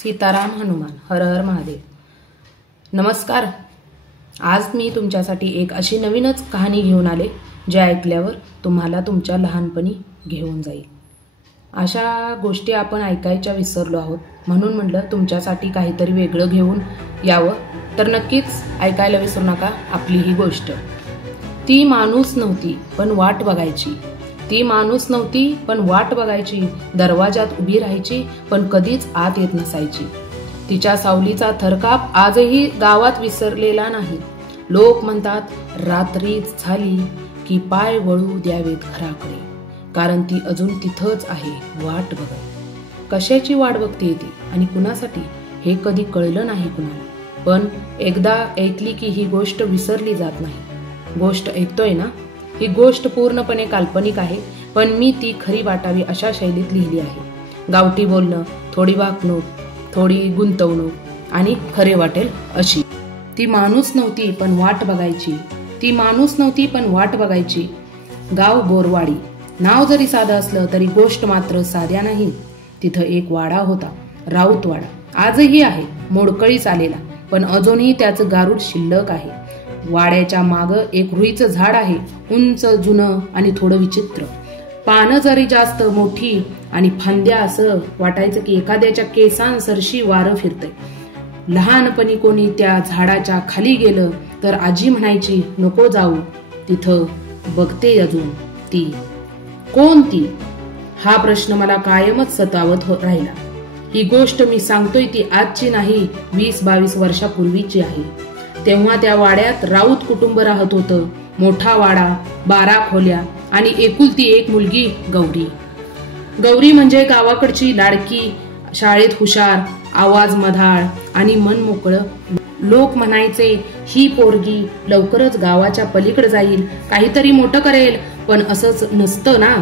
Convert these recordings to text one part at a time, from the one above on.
सीताराम हनुमान हर हर महादेव। नमस्कार। आज मी तुमच्यासाठी एक अशी नवीनच कहाणी घेऊन आले जे ऐकल्यावर तुम्हाला तुमच्या लहानपणी घेऊन जाईल। अशा गोष्टी आपण ऐकायच्या विसरलो आहोत, म्हणून म्हटलं तुमच्यासाठी काहीतरी वेगळं घेऊन यावं, तर नक्कीच ऐकायला विसरू नका आपली ही गोष्ट। ती माणूस नव्हती पण वाट बघायची, ती माणूस नव्हती पण वाट बघायची, दरवाजात उभी राहायची पण कधीच आत येत नसायची। तिच्या सावलीचा थरकाप आजही गावात विसरलेला नाही। लोक म्हणतात रात्रीच झाली की पाय वळू द्यावेत घराकडे, कारण ती अजून तिथंच आहे वाट बघत। कशाची वाट बघते ती आणि कुणासाठी हे कधी कळलं नाही कुणाला, पण एकदा ऐकली की ही गोष्ट विसरली जात नाही। गोष्ट ऐकतोय ना? ही गोष्ट पूर्णपणे काल्पनिक आहे, पण मी ती खरी वाटावी अशा शैलीत लिहिली आहे। गावठी बोलणं, थोडी वाकणूक, थोडी गुंतवणूक आणि खरे वाटेल अशी। ती माणूस नव्हती पण वाट बघायची, ती माणूस नव्हती पण वाट बघायची। गाव बोरवाडी, नाव जरी साधं असलं तरी गोष्ट मात्र साध्या नाही। तिथं एक वाडा होता, राऊतवाडा, आजही आहे, मोडकळीस आलेला, पण अजूनही त्याचं गारुड शिल्लक आहे। वाड्याच्या माग एक रुईचं झाड आहे, उंच, जुनं आणि थोडं विचित्र। पानं जरी जास्त मोठी आणि फांद्या, असं वाटायचं की एखाद्याच्या केसांसरशी वारं फिरतंय। लहानपणी कोणी त्या झाडाच्या खाली गेलं तर आजी म्हणायची नको जाऊ, तिथं बघते अजून ती। कोण ती? हा प्रश्न मला कायमच सतावत राहिला। ही गोष्ट मी सांगतोय ती आजची नाही, 20-22 वर्षापूर्वीची आहे। तेव्हा त्या वाड्यात राऊत कुटुंब राहत होतं। मोठा वाडा, 12 खोल्या आणि एकुलती एक मुलगी गौरी। गौरी म्हणजे गावाकडची लाडकी, शाळेत हुशार, आवाज मधाळ आणि मन मोकळं। लोक म्हणायचे ही पोरगी लवकरच गावाच्या पलीकडे जाईल, काहीतरी मोठं करेल, पण असंच नसतं ना,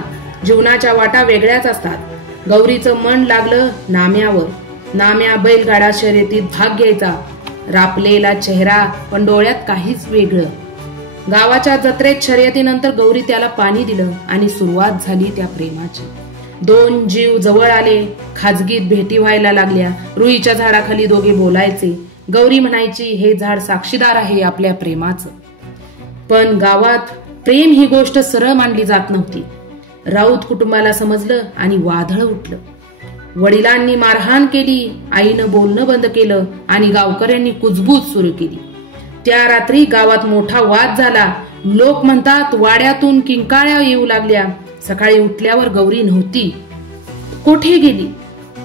जीवनाच्या वाटा वेगळ्याच असतात। गौरीचं मन लागलं नाम्यावर। नाम्या बैलगाडा शर्यतीत भाग घ्यायचा, रापलेला चेहरा पण डोळ्यात काहीच वेगळं। गावाच्या जत्रेत शर्यतीनंतर गौरी त्याला पाणी दिलं आणि सुरुवात झाली त्या प्रेमाची। 2 जीव जवळ आले, खाजगीत भेटी व्हायला लागल्या। रुईच्या झाडाखाली दोघे बोलायचे। गौरी म्हणायची हे झाड साक्षीदार आहे आपल्या प्रेमाचं। पण गावात प्रेम ही गोष्ट सरळ मांडली जात नव्हती। राऊत कुटुंबाला समजलं आणि वादळ उठलं। वडिलांनी मारहाण केली, आईनं बोलणं बंद केलं आणि गावकऱ्यांनी कुजबूज सुरू केली। त्या रात्री गावात मोठा वाद झाला। लोक म्हणतात वाड्यातून किंकाळ्या येऊ लागल्या। सकाळी उठल्यावर गौरी नव्हती, कोठे गेली?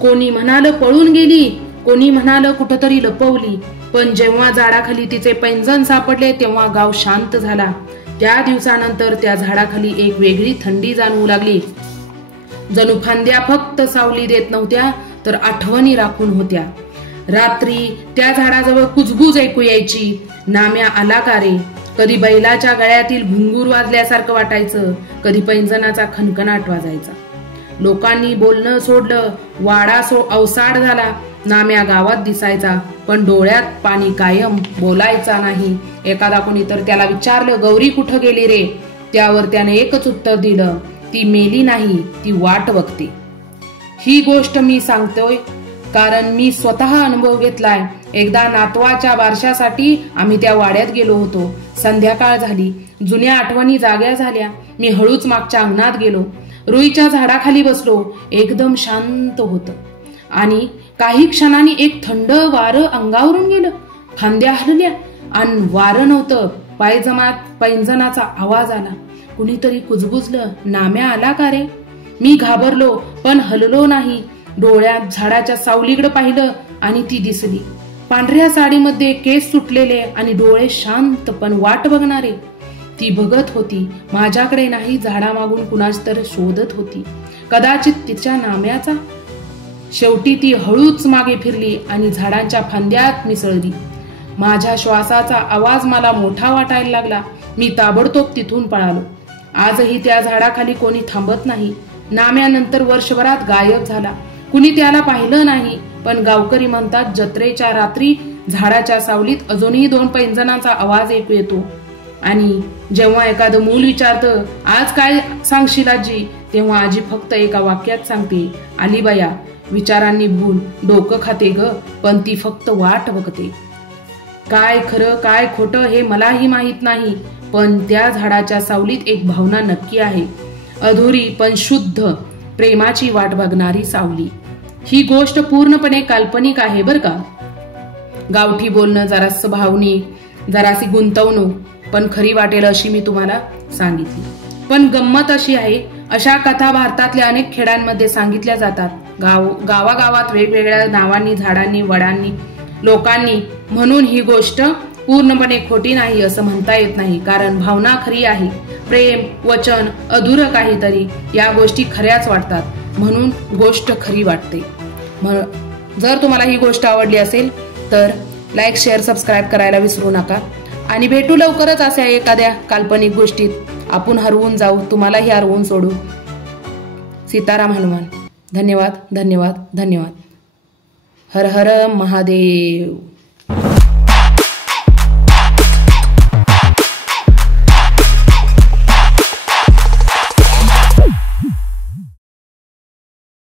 कोणी म्हणालं पळून गेली, कोणी म्हणालं कुठंतरी लपवली। पण जेव्हा झाडाखाली तिचे पैंजण सापडले तेव्हा गाव शांत झाला। त्या दिवसानंतर त्या झाडाखाली एक वेगळी थंडी जाणवू लागली। जणू फांद्या फक्त सावली देत नव्हत्या तर आठवणी राखून होत्या। रात्री त्या झाडाजवळ कुजबूज ऐकू यायची, नाम्या आला का रे? कधी बैलाच्या गळ्यातील घुंगूर वाजल्यासारखं वाटायचं, कधी पैंजणाचा खणखणाट वाजायचा। लोकांनी बोलणं सोडलं, वाडा अवसाड झाला। नाम्या गावात दिसायचा पण डोळ्यात पाणी कायम, बोलायचा नाही। एखादा कोणी तर त्याला विचारलं गौरी कुठं गेली रे? त्यावर त्याने एकच उत्तर दिलं, ती मेली नाही, ती वाट बघते। ही गोष्ट मी सांगतोय कारण मी स्वतः अनुभव घेतलाय। एकदा नातवाच्या बारशासाठी आम्ही त्या वाड्यात गेलो होतो। संध्याकाळ झाली, जुन्या आठवणी जाग्या झाल्या। मी हळूच मागच्या अंगणात गेलो, रुईच्या झाडाखाली बसलो। एकदम शांत होतं आणि काही क्षणांनी एक थंड वारं अंगावरून गेलं। फांद्या हलल्या आणि वारं नव्हतं, पैंजणाचा आवाज आला। कुणीतरी कुजबुजलं, नाम्या आला का रे? मी घाबरलो पण हललो नाही। डोळ्यात झाडाच्या सावलीकडे पाहिलं आणि ती दिसली। पांढऱ्या साडीमध्ये, केस सुटलेले आणि डोळे शांत पण वाट बघणारे। ती बघत होती माझ्याकडे नाही, झाडामागून कुणाच तर शोधत होती, कदाचित तिच्या नाम्याचा। शेवटी ती हळूच मागे फिरली आणि झाडांच्या फांद्यात मिसळली। माझ्या श्वासाचा आवाज मला मोठा वाटायला लागला। मी ताबडतोब तिथून पळालो। आजही त्या झाडाखाली कोणी थांबत नाही। नाम्यानंतर वर्षभरात गायब झाला, कुणी त्याला पाहिलं नाही। पण गावकरी म्हणतात जत्रेच्या रात्री झाडाच्या सावलीत अजूनही 2 पैंजणांचा आवाज ऐकू येतो। आणि जेव्हा एखादं मूल विचारतं आज काय सांगशील आजी, तेव्हा आजी फक्त एका वाक्यात सांगते, आली बाया, विचारांनी भूल डोकं खाते ग, पण ती फक्त वाट बघते. काय खरं काय खोटं हे मलाही माहित नाही, पण त्या झाडाच्या सावलीत एक भावना नक्की आहे, अधुरी पण शुद्ध प्रेमाची वाट बघणारी सावली. ही गोष्ट पूर्णपणे काल्पनिक आहे बर का. गावठी बोलणं, जरासं भावनिक, जरासी गुंतवणूक, पण खरी वाटेल अशी मी तुम्हाला सांगितली. पण गंमत अशी आहे, अशा कथा भारतातल्या अनेक खेड्यांमध्ये सांगितल्या जातात. गावागावात वेगवेगळ्या नावांनी, झाडांनी, वडांनी, लोकांनी, म्हणून ही गोष्ट पूर्णपणे खोटी नाही असं म्हणता येत नाही. कारण भावना खरी आहे, प्रेम, वचन, अधुरं काहीतरी, या गोष्टी खऱ्याच वाटतात, म्हणून गोष्ट खरी वाटते. जर तुम्हाला ही गोष्ट आवडली असेल तर लाईक, शेअर, सबस्क्राईब करायला विसरू नका. आणि भेटू लवकरच अशा एखाद्या काल्पनिक गोष्टीत. आपण हरवून जाऊ, तुम्हालाही हरवून सोडू. सीताराम हनुमान. धन्यवाद, धन्यवाद, धन्यवाद. हर हर महादेव.